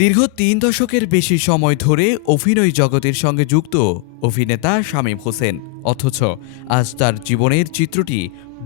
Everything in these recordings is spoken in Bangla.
দীর্ঘ ৩ দশকের বেশি সময় ধরে অভিনয় জগতের সঙ্গে যুক্ত অভিনেতা শামীম হোসেন, অথচ আজ তার জীবনের চিত্রটি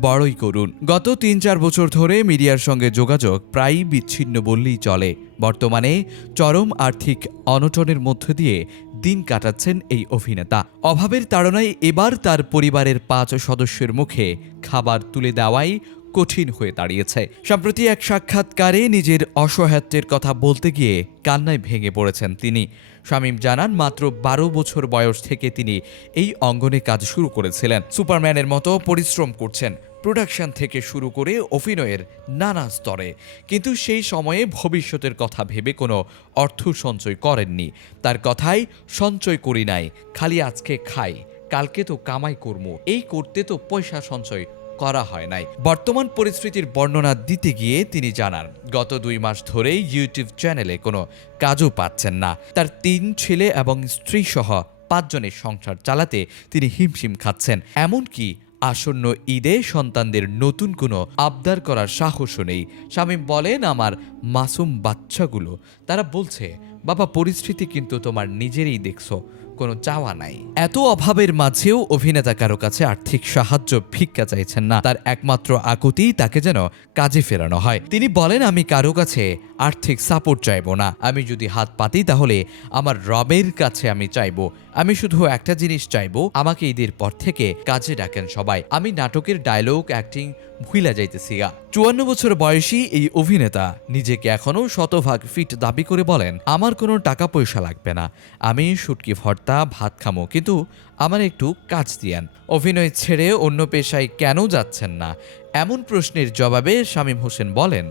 বড়ই করুণ। গত ৩-৪ বছর ধরে মিডিয়ার সঙ্গে যোগাযোগ প্রায়ই বিচ্ছিন্ন বললেই চলে। বর্তমানে চরম আর্থিক অনটনের মধ্য দিয়ে দিন কাটাচ্ছেন এই অভিনেতা। অভাবের তাড়নায় এবার তার পরিবারের ৫ সদস্যের মুখে খাবার তুলে দেওয়াই কঠিন হয়ে দাঁড়িয়েছে। সম্প্রতি এক সাক্ষাৎকারে নিজের অসহায়ত্বের কথা বলতে গিয়ে কান্নায় ভেঙে পড়েছেন তিনি। শামীম জানান, মাত্র ১২ বছর বয়স থেকে তিনি এই অঙ্গনে কাজ শুরু করেছিলেন। সুপারম্যানের মতো পরিশ্রম করছেন, প্রোডাকশন থেকে শুরু করে অভিনয়ের নানা স্তরে। কিন্তু সেই সময়ে ভবিষ্যতের কথা ভেবে কোনো অর্থ সঞ্চয় করেননি। তার কথায়, সঞ্চয় করি নাই, খালি আজকে খাই, কালকে তো কামাই করব, এই করতে তো পয়সা সঞ্চয় করা হয় নাই। বর্তমান পরিস্থিতির বর্ণনা দিতে গিয়ে তিনি জানান, গত ২ মাস ধরেই ইউটিউব চ্যানেলে কোনো কাজও পাচ্ছেন না। তার ৩ ছেলে এবং স্ত্রী সহ ৫ জনের সংসার চালাতে তিনি হিমশিম খাচ্ছেন। এমনকি আসন্ন ঈদে সন্তানদের নতুন কোনো আবদার করার সাহসও নেই। শামীম বলেন, আমার মাসুম বাচ্চাগুলো তারা বলছে, বাবা পরিস্থিতি কিন্তু তোমার নিজেরই দেখছো, কোনো চাওয়া নাই। এত অভাবের মাঝেও অভিনেতা কারো কাছে আর্থিক সাহায্য ভিক্ষা চাইছেন না। তার একমাত্র আকুতি তাকে যেন কাজে ফেরানো হয়। তিনি বলেন, আমি কারো কাছে আর্থিক সাপোর্ট চাইবো না। আমি যদি হাত পাতি তাহলে আমার রবের কাছে আমি চাইবো। আমি শুধু একটা জিনিস চাইবো, আমাকে ঈদের পর থেকে কাজে ডাকেন সবাই। আমি নাটকের ডায়লগ অ্যাক্টিং ভুইলা যাইতেছি গা। ৫৪ বছর বয়সী এই অভিনেতা নিজেকে এখনো শতভাগ ফিট দাবি করে বলেন, আমার কোনো টাকা পয়সা লাগবে না, আমি শুটকি ভর্তা ভাত খামো, কিন্তু আমার একটু কাজ দিয়ান। অভিনয় ছেড়ে অন্য পেশায় কেন যাচ্ছেন না, এমন প্রশ্নের জবাবে শামীম হোসেন বলেন,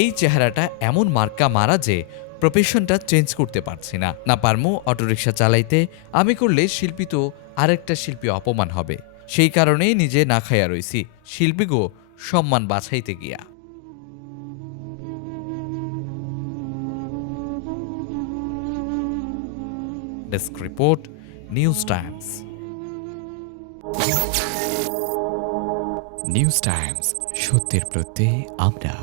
এই চেহারাটা এমন মার্কা মারা যে প্রফেশনটা চেঞ্জ করতে পারছি না। না পারমু অটোরিকশা চালাইতে, আমি করলে শিল্পী তো আরেকটা শিল্পী অপমান হবে, সেই কারণেই নিজে না খাইয়া রইছি, শিল্পীগো সম্মান বাছাইতে গিয়া। Desk report, news Times. News Times, সত্যের প্রত্যয়ে আমরা।